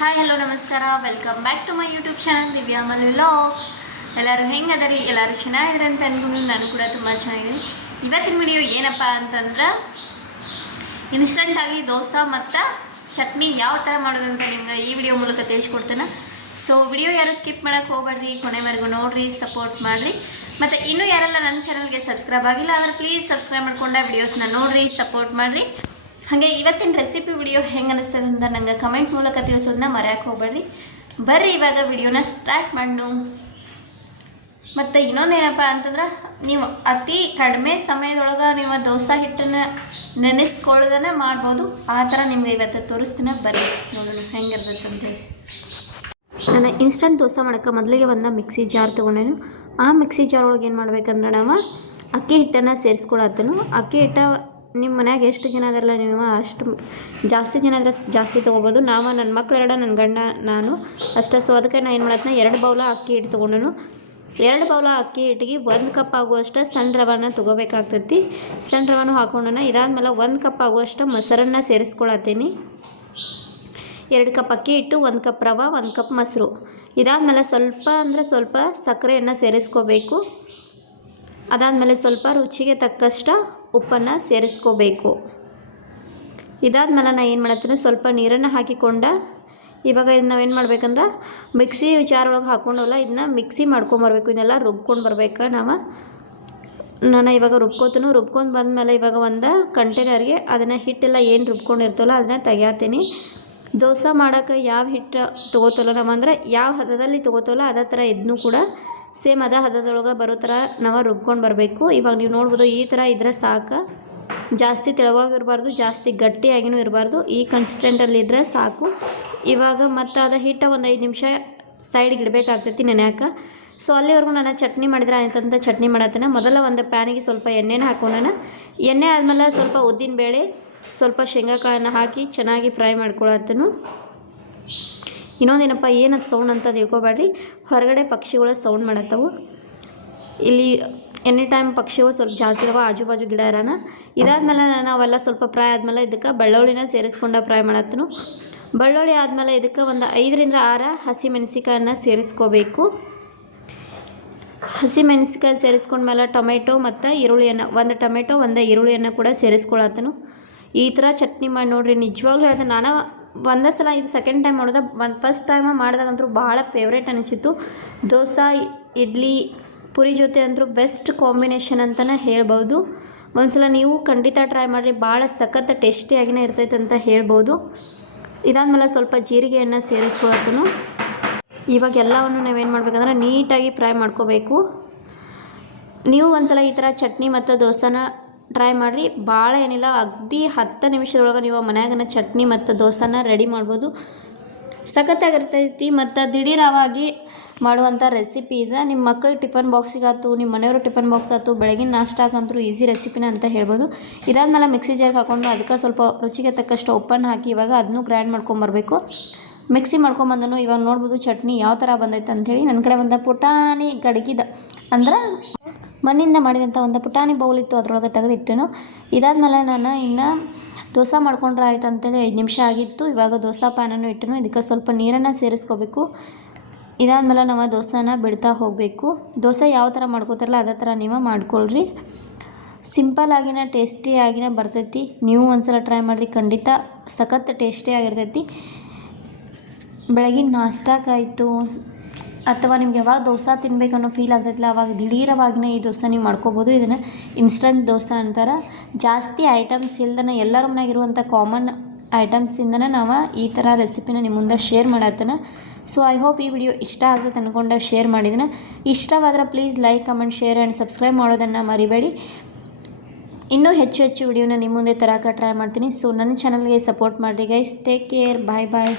Hi hello ನಮಸ್ಕಾರ. Welcome back to my YouTube channel Divya Mal vlogs ಎಲ್ಲರೂ ಹೆಂಗೆ ಅದರಿ ಎಲ್ಲರೂ ಚೆನ್ನಾಗಿದ್ರೆ ಅಂತ ಅನ್ಕೊಂಡು ನಾನು ಕೂಡ ತುಂಬ ಚೆನ್ನಾಗಿದ್ದೀನಿ. ಇವತ್ತಿನ ವಿಡಿಯೋ ಏನಪ್ಪ ಅಂತಂದ್ರೆ ಇನ್ಸ್ಟಂಟಾಗಿ ದೋಸೆ ಮತ್ತು ಚಟ್ನಿ ಯಾವ ಥರ ಮಾಡೋದಂತ ನಿಮ್ಗೆ ಈ ವಿಡಿಯೋ ಮೂಲಕ ತಿಳಿಸ್ಕೊಡ್ತೇನೆ. ಸೊ ವಿಡಿಯೋ ಯಾರು ಸ್ಕಿಪ್ ಮಾಡೋಕ್ಕೆ ಹೋಗ್ಬೇಡ್ರಿ. ಕೊನೆವರೆಗೂ ನೋಡಿರಿ ಸಪೋರ್ಟ್ ಮಾಡಿರಿ. ಮತ್ತು ಇನ್ನೂ ಯಾರೆಲ್ಲ ನನ್ನ ಚಾನಲ್ಗೆ ಸಬ್ಸ್ಕ್ರೈಬ್ ಆಗಿಲ್ಲ ಅಂದರೆ ಪ್ಲೀಸ್ ಸಬ್ಸ್ಕ್ರೈಬ್ ಮಾಡ್ಕೊಂಡ ವಿಡಿಯೋಸ್ನ ನೋಡಿರಿ ಸಪೋರ್ಟ್ ಮಾಡಿರಿ. ಹಾಗೆ ಇವತ್ತಿನ ರೆಸಿಪಿ ವಿಡಿಯೋ ಹೆಂಗೆ ಅನಿಸ್ತದೆ ಅಂತ ನಂಗೆ ಕಮೆಂಟ್ ಮೂಲಕ ತಿಳಿಸೋದನ್ನ ಮರೆಯೋಕೆ ಹೋಗ್ಬೇಡ್ರಿ. ಬರ್ರಿ ಇವಾಗ ವಿಡಿಯೋನ ಸ್ಟಾರ್ಟ್ ಮಾಡು ಮತ್ತು ಇನ್ನೊಂದೇನಪ್ಪ ಅಂತಂದ್ರೆ, ನೀವು ಅತಿ ಕಡಿಮೆ ಸಮಯದೊಳಗೆ ನೀವು ದೋಸೆ ಹಿಟ್ಟನ್ನು ನೆನೆಸ್ಕೊಳ್ಳೋದನ್ನೇ ಮಾಡ್ಬೋದು. ಆ ಥರ ನಿಮ್ಗೆ ಇವತ್ತು ತೋರಿಸ್ತೀನಿ. ಬರ್ರಿ ನೋಡೋಣ ಹೆಂಗಿರ್ತೈತೆ ಅಂತೇಳಿ ನಾನು ಇನ್ಸ್ಟಂಟ್ ದೋಸೆ ಮಾಡೋಕ್ಕೆ ಮೊದಲಿಗೆ ಒಂದು ಮಿಕ್ಸಿ ಜಾರ್ ತೊಗೊಂಡೇನು. ಆ ಮಿಕ್ಸಿ ಜಾರ್ ಒಳಗೆ ಏನು ಮಾಡ್ಬೇಕಂದ್ರೆ ನಾವು ಅಕ್ಕಿ ಹಿಟ್ಟನ್ನು ಸೇರಿಸ್ಕೊಳತ್ತನು. ಅಕ್ಕಿ ಹಿಟ್ಟ ನಿಮ್ಮ ಮನ್ಯಾಗ ಎಷ್ಟು ಜನ ಅದರಲ್ಲ ನೀವು? ಅಷ್ಟು ಜಾಸ್ತಿ ಜನ ಆದರೆ ಜಾಸ್ತಿ ತೊಗೋಬೋದು. ನಾವು ನನ್ನ ಮಕ್ಳು ಎರಡ ನನ್ನ ಗಂಡ, ನಾನು ಅಷ್ಟೇ. ಸೊ ಅದಕ್ಕೆ ನಾನು ಏನು ಮಾಡತ್ನ? ಎರಡು ಬೌಲ ಅಕ್ಕಿ ಹಿಟ್ಟು ತೊಗೊಂಡನು. ಎರಡು ಬೌಲ ಅಕ್ಕಿ ಹಿಟ್ಟಿಗೆ ಒಂದು ಕಪ್ ಆಗುವಷ್ಟು ಸಣ್ಣ ರವಾನ ತೊಗೋಬೇಕಾಗ್ತೈತಿ. ಸಣ್ಣ ರವಾನು ಹಾಕೊಂಡನ. ಇದಾದ್ಮೇಲೆ ಒಂದು ಕಪ್ ಆಗುವಷ್ಟು ಮೊಸರನ್ನ ಸೇರಿಸ್ಕೊಳತ್ತೀನಿ. ಎರಡು ಕಪ್ ಅಕ್ಕಿ ಹಿಟ್ಟು, ಒಂದು ಕಪ್ ರವೆ, ಒಂದು ಕಪ್ ಮೊಸರು. ಇದಾದಮೇಲೆ ಸ್ವಲ್ಪ ಅಂದರೆ ಸ್ವಲ್ಪ ಸಕ್ಕರೆಯನ್ನು ಸೇರಿಸ್ಕೋಬೇಕು. ಅದಾದಮೇಲೆ ಸ್ವಲ್ಪ ರುಚಿಗೆ ತಕ್ಕಷ್ಟು ಉಪ್ಪನ್ನು ಸೇರಿಸ್ಕೋಬೇಕು. ಇದಾದಮೇಲೆ ನಾನು ಏನು ಮಾಡತ್ತೀನಿ, ಸ್ವಲ್ಪ ನೀರನ್ನು ಹಾಕಿಕೊಂಡ, ಇವಾಗ ಇದು ನಾವೇನು ಮಾಡ್ಬೇಕಂದ್ರೆ ಮಿಕ್ಸಿ ವಿಚಾರ ಒಳಗೆ ಹಾಕ್ಕೊಂಡವಲ್ಲ ಇದನ್ನ ಮಿಕ್ಸಿ ಮಾಡ್ಕೊಂಬರ್ಬೇಕು ಇದನ್ನೆಲ್ಲ ರುಬ್ಕೊಂಡು ಬರ್ಬೇಕು ನಾವು. ನಾನು ಇವಾಗ ರುಬ್ಕೋತೀನಿ, ರುಬ್ಕೊಂಡು ಬಂದಮೇಲೆ ಇವಾಗ ಒಂದು ಕಂಟೈನರ್ಗೆ ಅದನ್ನು ಹಿಟ್ಟೆಲ್ಲ ಏನು ರುಬ್ಕೊಂಡಿರ್ತವಲ್ಲ, ಅದನ್ನ ತೆಗಿಯತ್ತೀನಿ ದೋಸೆ ಮಾಡೋಕೆ ಯಾವ ಹಿಟ್ಟು ತೊಗೋತಲ್ಲ ನಾವು ಅಂದ್ರೆ ಯಾವ ಹದದಲ್ಲಿ ತೊಗೋತಲ್ಲ ಅದೇ ಥರ ಇದನ್ನು ಕೂಡ ಸೇಮ್ ಅದ ಹದದೊಳಗೆ ಬರೋ ಥರ ನಾವು ರುಬ್ಕೊಂಡು ಬರಬೇಕು. ಇವಾಗ ನೀವು ನೋಡ್ಬೋದು ಈ ಥರ ಇದ್ರೆ ಸಾಕು. ಜಾಸ್ತಿ ತೆಳುವಾಗಿರಬಾರ್ದು ಜಾಸ್ತಿ ಗಟ್ಟಿಯಾಗಿಯೂ ಇರಬಾರ್ದು. ಈ ಕನ್ಸಿಸ್ಟೆಂಟಲ್ಲಿ ಇದ್ದರೆ ಸಾಕು. ಇವಾಗ ಮತ್ತು ಅದ ಹಿಟ್ಟ ಒಂದು ಐದು ನಿಮಿಷ ಸೈಡ್ಗೆ ಇಡಬೇಕಾಗ್ತೈತಿ ನೆನೆಯಾಕ. ಸೊ ಅಲ್ಲಿವರೆಗೂ ನಾನು ಚಟ್ನಿ ಮಾಡಿದ್ರೆ ಆಯ್ತಂತ ಚಟ್ನಿ ಮಾಡತ್ತೇನೆ. ಮೊದಲ ಒಂದು ಪ್ಯಾನಿಗೆ ಸ್ವಲ್ಪ ಎಣ್ಣೆನ ಹಾಕೊಂಡನ ಎಣ್ಣೆ ಆದಮೇಲೆ ಸ್ವಲ್ಪ ಉದ್ದಿನ ಬೇಳೆ ಸ್ವಲ್ಪ ಶೇಂಗಾಕಾಳನ್ನು ಹಾಕಿ ಚೆನ್ನಾಗಿ ಫ್ರೈ ಮಾಡ್ಕೊಳತ್ತನು ಇನ್ನೊಂದೇನಪ್ಪ, ಏನದು ಸೌಂಡ್ ಅಂತ ತಿಳ್ಕೊಬೇಡ್ರಿ. ಹೊರಗಡೆ ಪಕ್ಷಿಗಳು ಸೌಂಡ್ ಮಾಡತ್ತವು. ಇಲ್ಲಿ ಎನಿ ಟೈಮ್ ಪಕ್ಷಿಗಳು ಸ್ವಲ್ಪ ಜಾಸ್ತಿ ಇದಾವೆ ಆಜು ಬಾಜು ಗಿಡ ಇರೋಣ ಇದಾದ್ಮೇಲೆ ನಾವೆಲ್ಲ ಸ್ವಲ್ಪ ಫ್ರೈ ಆದಮೇಲೆ ಇದಕ್ಕೆ ಬೆಳ್ಳುಳ್ಳಿನ ಸೇರಿಸ್ಕೊಂಡು ಫ್ರೈ ಮಾಡತ್ತನು. ಬೆಳ್ಳುಳ್ಳಿ ಆದಮೇಲೆ ಇದಕ್ಕೆ ಒಂದು ಐದರಿಂದ ಆರ ಹಸಿ ಮೆಣಸಿಕಾಯನ್ನ ಸೇರಿಸ್ಕೋಬೇಕು. ಹಸಿ ಮೆಣಸಿಕಾಯಿ ಸೇರಿಸ್ಕೊಂಡ್ಮೇಲೆ ಟೊಮೆಟೊ ಮತ್ತು ಈರುಳ್ಳಿಯನ್ನು, ಒಂದು ಟೊಮೆಟೊ, ಒಂದು ಈರುಳ್ಳಿಯನ್ನು ಕೂಡ ಸೇರಿಸ್ಕೊಳತ್ತನು. ಈ ಥರ ಚಟ್ನಿ ಮಾಡಿ ನೋಡ್ರಿ, ನಿಜವಾಗ್ಲೂ ಹೇಳಿದೆ, ನಾನು ಒಂದೇ ಸಲ ಇದು ಸೆಕೆಂಡ್ ಟೈಮ್ ಮಾಡಿದೆ ಒನ್ ಫಸ್ಟ್ ಟೈಮ ಮಾಡಿದಾಗಂತೂ ಭಾಳ ಫೇವ್ರೇಟ್ ಅನಿಸಿತ್ತು. ದೋಸೆ, ಇಡ್ಲಿ, ಪುರಿ ಜೊತೆ ಅಂತೂ ಬೆಸ್ಟ್ ಕಾಂಬಿನೇಷನ್ ಅಂತಲೇ ಹೇಳ್ಬೋದು. ಒಂದ್ಸಲ ನೀವು ಖಂಡಿತ ಟ್ರೈ ಮಾಡಿರಿ, ಭಾಳ ಸಖತ್ ಟೇಸ್ಟಿಯಾಗಿನೇ ಇರ್ತೈತೆ ಅಂತ ಹೇಳ್ಬೋದು. ಇದಾದ್ಮೇಲೆ ಸ್ವಲ್ಪ ಜೀರಿಗೆಯನ್ನು ಸೇರಿಸ್ಕೊಳತ್ತನು. ಇವಾಗ ಎಲ್ಲವನ್ನು ನಾವೇನು ಮಾಡಬೇಕಂದ್ರೆ ನೀಟಾಗಿ ಫ್ರೈ ಮಾಡ್ಕೋಬೇಕು. ನೀವು ಒಂದ್ಸಲ ಈ ಥರ ಚಟ್ನಿ ಮತ್ತು ದೋಸೆನ ಟ್ರೈ ಮಾಡಿರಿ. ಭಾಳ ಏನಿಲ್ಲ, ಅಗ್ದಿ ಹತ್ತು ನಿಮಿಷದೊಳಗೆ ನೀವು ಮನ್ಯಾಗನ ಚಟ್ನಿ ಮತ್ತು ದೋಸೆನ ರೆಡಿ ಮಾಡ್ಬೋದು. ಸಖತ್ತಾಗಿರ್ತೈತಿ ಮತ್ತು ದಿಢೀರವಾಗಿ ಮಾಡುವಂಥ ರೆಸಿಪಿ ಇದೆ. ನಿಮ್ಮ ಮಕ್ಕಳು ಟಿಫನ್ ಬಾಕ್ಸಿಗೆ ಆಯ್ತು ನಿಮ್ಮ ಮನೆಯವರು ಟಿಫನ್ ಬಾಕ್ಸ್ ಆಯ್ತು, ಬೆಳಗಿನ ನಾಷ್ಟಾಗಂತೂ ಈಸಿ ರೆಸಿಪಿನ ಅಂತ ಹೇಳ್ಬೋದು. ಇದಾದ್ಮೇಲೆ ಮಿಕ್ಸಿ ಜಾರ್ಗೆ ಹಾಕೊಂಡು ಅದಕ್ಕೆ ಸ್ವಲ್ಪ ರುಚಿಗೆ ತಕ್ಕಷ್ಟು ಉಪ್ಪನ್ನು ಹಾಕಿ ಇವಾಗ ಅದನ್ನು ಗ್ರೈಂಡ್ ಮಾಡ್ಕೊಂಬರ್ಬೇಕು ಮಿಕ್ಸಿ ಮಾಡ್ಕೊಂಬಂದನು ಇವಾಗ ನೋಡ್ಬೋದು ಚಟ್ನಿ ಯಾವ ಥರ ಬಂದೈತೆ ಅಂಥೇಳಿ ನನ್ನ ಕಡೆ ಬಂದ ಪುಟಾಣಿ ಗಡಗಿದ ಅಂದ್ರೆ ಮಣ್ಣಿಂದ ಮಾಡಿದಂಥ ಒಂದು ಪುಟಾಣಿ ಬೌಲ್ ಇತ್ತು, ಅದರೊಳಗೆ ತೆಗೆದಿಟ್ಟೆನು. ಇದಾದಮೇಲೆ ನಾನು ಇನ್ನು ದೋಸೆ ಮಾಡ್ಕೊಂಡ್ರೆ ಆಯ್ತು ಅಂತೇಳಿ ಐದು ನಿಮಿಷ ಆಗಿತ್ತು. ಇವಾಗ ದೋಸೆ ಪ್ಯಾನನ್ನು ಇಟ್ಟನು. ಇದಕ್ಕೆ ಸ್ವಲ್ಪ ನೀರನ್ನು ಸೇರಿಸ್ಕೋಬೇಕು. ಇದಾದಮೇಲೆ ನಾವು ದೋಸೆನ ಬಿಡ್ತಾ ಹೋಗಬೇಕು. ದೋಸೆ ಯಾವ ಥರ ಮಾಡ್ಕೋತಾರಲ್ಲ, ಅದೇ ಥರ ನೀವು ಮಾಡ್ಕೊಳ್ರಿ. ಸಿಂಪಲ್ ಆಗಿನ ಟೇಸ್ಟಿಯಾಗಿನ ಬರ್ತೈತಿ. ನೀವು ಒಂದ್ಸಲ ಟ್ರೈ ಮಾಡಿರಿ. ಖಂಡಿತ ಸಖತ್ ಟೇಸ್ಟಿಯಾಗಿರ್ತೈತಿ ಬೆಳಗಿನ ನಾಷ್ಟಾಕಾಯಿತು ಅಥವಾ ನಿಮ್ಗೆ ಯಾವಾಗ ದೋಸೆ ತಿನ್ಬೇಕು ಅನ್ನೋ ಫೀಲ್ ಆಗ್ತೈತಿಲ್ಲ, ಅವಾಗ ದಿಢೀರವಾಗಿನ ಈ ದೋಸೆ ನೀವು ಮಾಡ್ಕೋಬೋದು. ಇದನ್ನು ಇನ್ಸ್ಟಂಟ್ ದೋಸೆ ಅಂತಾರೆ. ಜಾಸ್ತಿ ಐಟಮ್ಸ್ ಇಲ್ದನ ಎಲ್ಲರ ಮನೆಯಾಗಿರುವಂಥ ಕಾಮನ್ ಐಟಮ್ಸಿಂದನೇ ನಾವು ಈ ಥರ ರೆಸಿಪಿನ ನಿಮ್ಮ ಮುಂದೆ ಶೇರ್ ಮಾಡತ್ತನ. ಸೊ ಐ ಹೋಪ್ ಈ ವಿಡಿಯೋ ಇಷ್ಟ ಆಗುತ್ತೆ ಅಂದ್ಕೊಂಡು ಶೇರ್ ಮಾಡಿದ್ದೀನಿ ಇಷ್ಟವಾದ್ರೆ please like comment share and subscribe ಮಾಡೋದನ್ನು ಮರಿಬೇಡಿ. ಇನ್ನೂ ಹೆಚ್ಚು ಹೆಚ್ಚು ವಿಡಿಯೋನ ನಿಮ್ಮ ಮುಂದೆ ತರಕ ಟ್ರೈ ಮಾಡ್ತೀನಿ. ಸೊ ನನ್ನ ಚಾನಲ್ಗೆ ಸಪೋರ್ಟ್ ಮಾಡಿರಿ guys take care bye bye